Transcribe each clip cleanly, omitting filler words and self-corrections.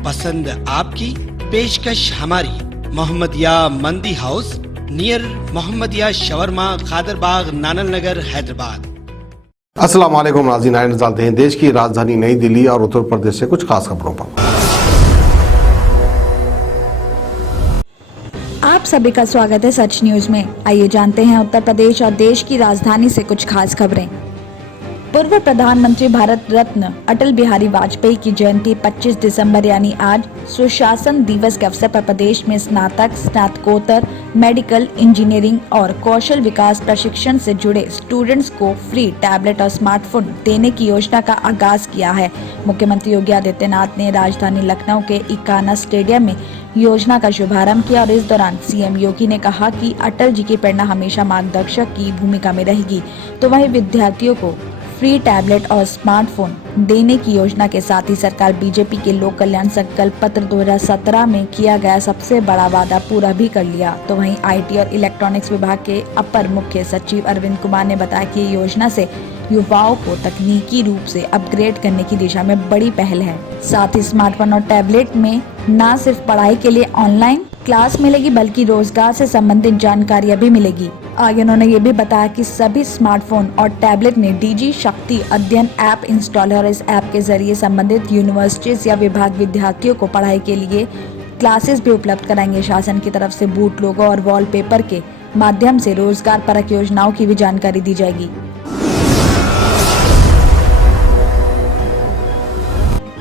पसंद आपकी, पेशकश हमारी। मोहम्मदिया मंदी house near Mohammadia shawarma, Khadarbagh, नानल नगर, हैदराबाद। अस्सलाम वालेकुम नाज़रीन, आइए नज़र डालते हैं देश की राजधानी नई दिल्ली और उत्तर प्रदेश से कुछ खास खबरों पर। आप सभी का स्वागत है सच न्यूज में। आइए जानते हैं उत्तर प्रदेश और देश की राजधानी से कुछ खास खबरें। पूर्व प्रधानमंत्री भारत रत्न अटल बिहारी वाजपेयी की जयंती 25 दिसंबर यानी आज सुशासन दिवस के अवसर पर प्रदेश में स्नातक, स्नातकोत्तर, मेडिकल, इंजीनियरिंग और कौशल विकास प्रशिक्षण से जुड़े स्टूडेंट्स को फ्री टैबलेट और स्मार्टफोन देने की योजना का आगाज किया है। मुख्यमंत्री योगी आदित्यनाथ ने राजधानी लखनऊ के इकाना स्टेडियम में योजना का शुभारंभ किया और इस दौरान सीएम योगी ने कहा कि अटल जी की प्रेरणा हमेशा मार्गदर्शक की भूमिका में रहेगी। तो वहीं विद्यार्थियों को फ्री टैबलेट और स्मार्टफोन देने की योजना के साथ ही सरकार बीजेपी के लोक कल्याण संकल्प पत्र 2017 में किया गया सबसे बड़ा वादा पूरा भी कर लिया। तो वहीं आईटी और इलेक्ट्रॉनिक्स विभाग के अपर मुख्य सचिव अरविंद कुमार ने बताया कि योजना से युवाओं को तकनीकी रूप से अपग्रेड करने की दिशा में बड़ी पहल है। साथ ही स्मार्टफोन और टैबलेट में न सिर्फ पढ़ाई के लिए ऑनलाइन क्लास मिलेगी बल्कि रोजगार से संबंधित जानकारियां भी मिलेगी। आगे उन्होंने ये भी बताया कि सभी स्मार्टफोन और टैबलेट में डीजी शक्ति अध्ययन ऐप इंस्टॉल है और इस ऐप के जरिए संबंधित यूनिवर्सिटीज या विभाग विद्यार्थियों को पढ़ाई के लिए क्लासेस भी उपलब्ध कराएंगे। शासन की तरफ से बूट लोगो और वॉलपेपर के माध्यम से रोजगार परक योजनाओं की भी जानकारी दी जाएगी।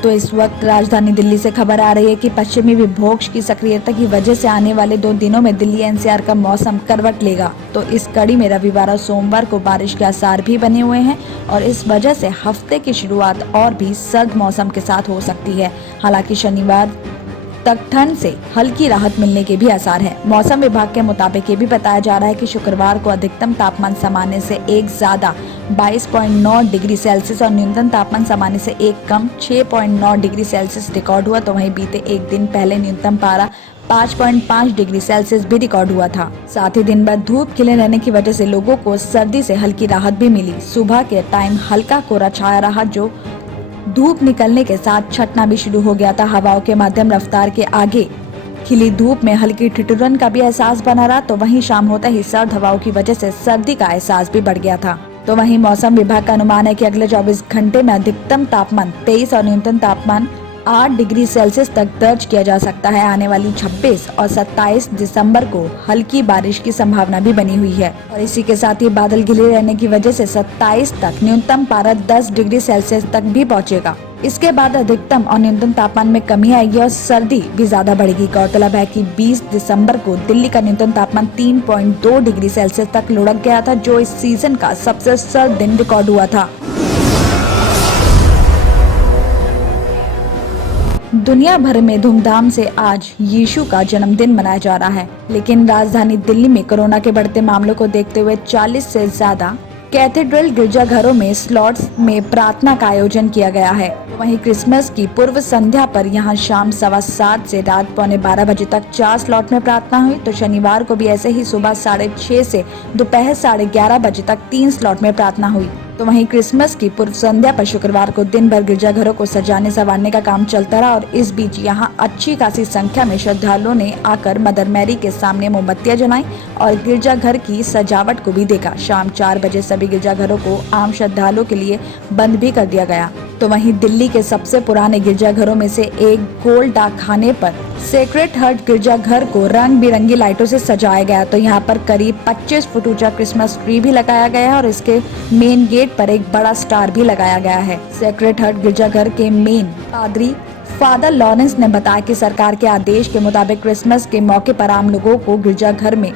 तो इस वक्त राजधानी दिल्ली से खबर आ रही है कि पश्चिमी विक्षोभ की सक्रियता की वजह से आने वाले 2 दिनों में दिल्ली एनसीआर का मौसम करवट लेगा। तो इस कड़ी में रविवार और सोमवार को बारिश के आसार भी बने हुए हैं और इस वजह से हफ्ते की शुरुआत और भी सर्द मौसम के साथ हो सकती है। हालांकि शनिवार तक ठंड से हल्की राहत मिलने के भी आसार हैं। मौसम विभाग के मुताबिक ये भी बताया जा रहा है कि शुक्रवार को अधिकतम तापमान सामान्य से 1 ज्यादा 22.9 डिग्री सेल्सियस और न्यूनतम तापमान सामान्य से 1 कम 6.9 डिग्री सेल्सियस रिकॉर्ड हुआ। तो वहीं बीते एक दिन पहले न्यूनतम पारा 5.5 डिग्री सेल्सियस भी रिकॉर्ड हुआ था। साथ ही दिन भर धूप खिले रहने की वजह से लोगों को सर्दी से हल्की राहत भी मिली। सुबह के टाइम हल्का कोहरा छाया रहा जो धूप निकलने के साथ छटना भी शुरू हो गया था। हवाओं के मध्यम रफ्तार के आगे खिली धूप में हल्की ठिठुरन का भी एहसास बना रहा। तो वहीं शाम होते ही सर्द हवाओं की वजह से सर्दी का एहसास भी बढ़ गया था। तो वहीं मौसम विभाग का अनुमान है कि अगले 24 घंटे में अधिकतम तापमान 23 और न्यूनतम तापमान 8 डिग्री सेल्सियस तक दर्ज किया जा सकता है। आने वाली 26 और 27 दिसंबर को हल्की बारिश की संभावना भी बनी हुई है और इसी के साथ ही बादल घिरे रहने की वजह से 27 तक न्यूनतम पारा 10 डिग्री सेल्सियस तक भी पहुंचेगा। इसके बाद अधिकतम और न्यूनतम तापमान में कमी आएगी और सर्दी भी ज्यादा बढ़ेगी। गौरतलब है कि 20 दिसंबर को दिल्ली का न्यूनतम तापमान 3.2 डिग्री सेल्सियस तक लुढ़क गया था जो इस सीजन का सबसे सर्द दिन रिकॉर्ड हुआ था। दुनिया भर में धूमधाम से आज यीशु का जन्मदिन मनाया जा रहा है, लेकिन राजधानी दिल्ली में कोरोना के बढ़ते मामलों को देखते हुए 40 से ज्यादा कैथेड्रल गिरजाघरों में स्लॉट्स में प्रार्थना का आयोजन किया गया है। वहीं क्रिसमस की पूर्व संध्या पर यहां शाम 7:15 से रात 11:15 बजे तक 4 स्लॉट में प्रार्थना हुई। तो शनिवार को भी ऐसे ही सुबह 6:30 से दोपहर 11:30 बजे तक 3 स्लॉट में प्रार्थना हुई। तो वहीं क्रिसमस की पूर्व संध्या पर शुक्रवार को दिन भर गिरजाघरों को सजाने संवारने का काम चलता रहा और इस बीच यहां अच्छी खासी संख्या में श्रद्धालुओं ने आकर मदर मैरी के सामने मोमबत्तियां जलाई और गिरजाघर की सजावट को भी देखा। शाम 4 बजे सभी गिरजाघरों को आम श्रद्धालुओं के लिए बंद भी कर दिया गया। तो वहीं दिल्ली के सबसे पुराने गिरजाघरों में से एक गोल डाकखाने पर सेक्रेड हार्ट गिरजाघर को रंग बिरंगी लाइटों से सजाया गया। तो यहाँ पर करीब 25 फुट ऊंचा क्रिसमस ट्री भी लगाया गया है और इसके मेन गेट पर एक बड़ा स्टार भी लगाया गया है। सेक्रेड हार्ट गिरजाघर के मेन पादरी फादर लॉरेंस ने बताया कि सरकार के आदेश के मुताबिक क्रिसमस के मौके पर आम लोगों को गिरजाघर में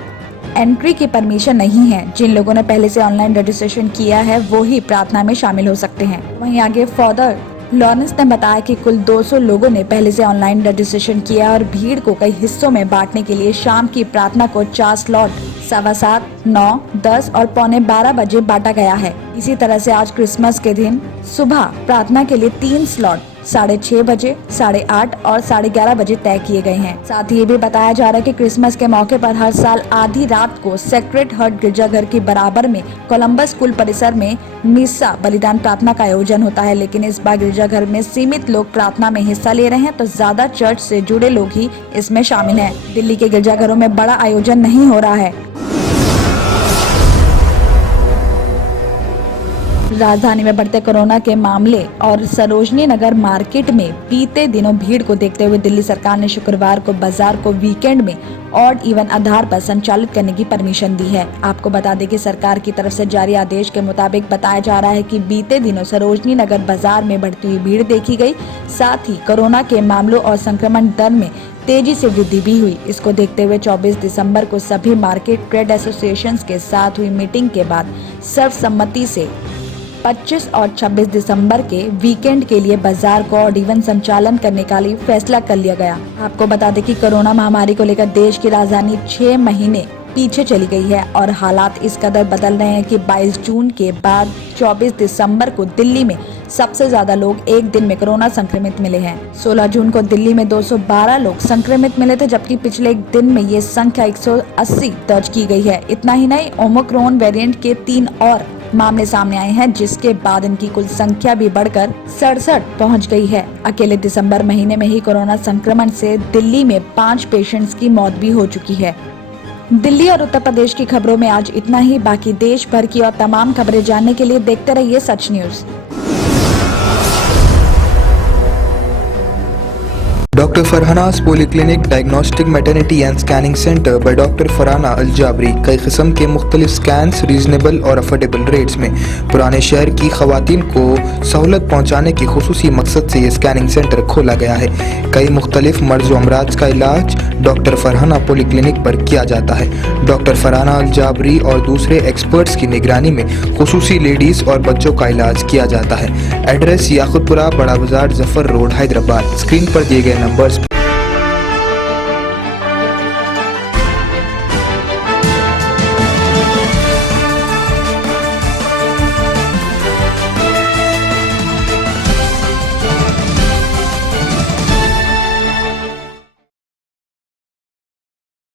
एंट्री की परमिशन नहीं है। जिन लोगों ने पहले से ऑनलाइन रजिस्ट्रेशन किया है वो ही प्रार्थना में शामिल हो सकते हैं। वहीं आगे फादर लॉरेंस ने बताया कि कुल 200 लोगों ने पहले से ऑनलाइन रजिस्ट्रेशन किया और भीड़ को कई हिस्सों में बांटने के लिए शाम की प्रार्थना को 4 स्लॉट 7:15, 9, 10 और 11:15 बजे बांटा गया है। इसी तरह से आज क्रिसमस के दिन सुबह प्रार्थना के लिए 3 स्लॉट 6:30 बजे, 8:30 और 11:30 बजे तय किए गए हैं। साथ ही ये भी बताया जा रहा है कि क्रिसमस के मौके पर हर साल आधी रात को सेक्रेड हार्ट गिरजाघर के बराबर में कोलंबस स्कूल परिसर में मिस्सा बलिदान प्रार्थना का आयोजन होता है, लेकिन इस बार गिरजाघर में सीमित लोग प्रार्थना में हिस्सा ले रहे हैं, तो ज्यादा चर्च से जुड़े लोग ही इसमें शामिल हैं। दिल्ली के गिरजाघरों में बड़ा आयोजन नहीं हो रहा है। राजधानी में बढ़ते कोरोना के मामले और सरोजनी नगर मार्केट में बीते दिनों भीड़ को देखते हुए दिल्ली सरकार ने शुक्रवार को बाजार को वीकेंड में ऑड इवन आधार पर संचालित करने की परमिशन दी है। आपको बता दें कि सरकार की तरफ से जारी आदेश के मुताबिक बताया जा रहा है कि बीते दिनों सरोजनी नगर बाजार में बढ़ती हुई भीड़ देखी गई, साथ ही कोरोना के मामलों और संक्रमण दर में तेजी से वृद्धि भी हुई। इसको देखते हुए 24 दिसंबर को सभी मार्केट ट्रेड एसोसिएशंस के साथ हुई मीटिंग के बाद सर्वसम्मति से 25 और 26 दिसंबर के वीकेंड के लिए बाजार को ऑड इवन संचालन करने का लिए फैसला कर लिया गया। आपको बता दें कि कोरोना महामारी को लेकर देश की राजधानी 6 महीने पीछे चली गई है और हालात इस कदर बदल रहे हैं कि 22 जून के बाद 24 दिसंबर को दिल्ली में सबसे ज्यादा लोग एक दिन में कोरोना संक्रमित मिले हैं। 16 जून को दिल्ली में 212 लोग संक्रमित मिले थे, जबकि पिछले एक दिन में ये संख्या 180 दर्ज की गई है। इतना ही नहीं, ओमिक्रॉन वेरिएंट के 3 और मामले सामने आए हैं, जिसके बाद इनकी कुल संख्या भी बढ़कर 67 पहुंच गई है। अकेले दिसंबर महीने में ही कोरोना संक्रमण से दिल्ली में 5 पेशेंट्स की मौत भी हो चुकी है। दिल्ली और उत्तर प्रदेश की खबरों में आज इतना ही। बाकी देश भर की और तमाम खबरें जानने के लिए देखते रहिए सच news. Doctor Farhana's polyclinic diagnostic maternity and scanning centre by doctor Farhana Al Jabri कई किस्म के मुख्तलिफ स्कैन्स रीजनेबल और अफोर्डेबल रेट्स में पुराने शहर की खवातीन को सहूलत पहुँचाने के खुसूसी मकसद से ये स्कैनिंग सेंटर खोला गया है। कई मुख्तलिफ मर्ज व अमराज का इलाज डॉक्टर फरहाना पॉलीक्लिनिक पर किया जाता है। डॉक्टर फरहाना अल जाबरी और दूसरे एक्सपर्ट्स की निगरानी में खुसूसी लेडीज और बच्चों का इलाज किया जाता है। एड्रेस याकुतपुरा, बड़ा बाजार, जफर रोड, हैदराबाद। स्क्रीन पर दिए गए नंबर्स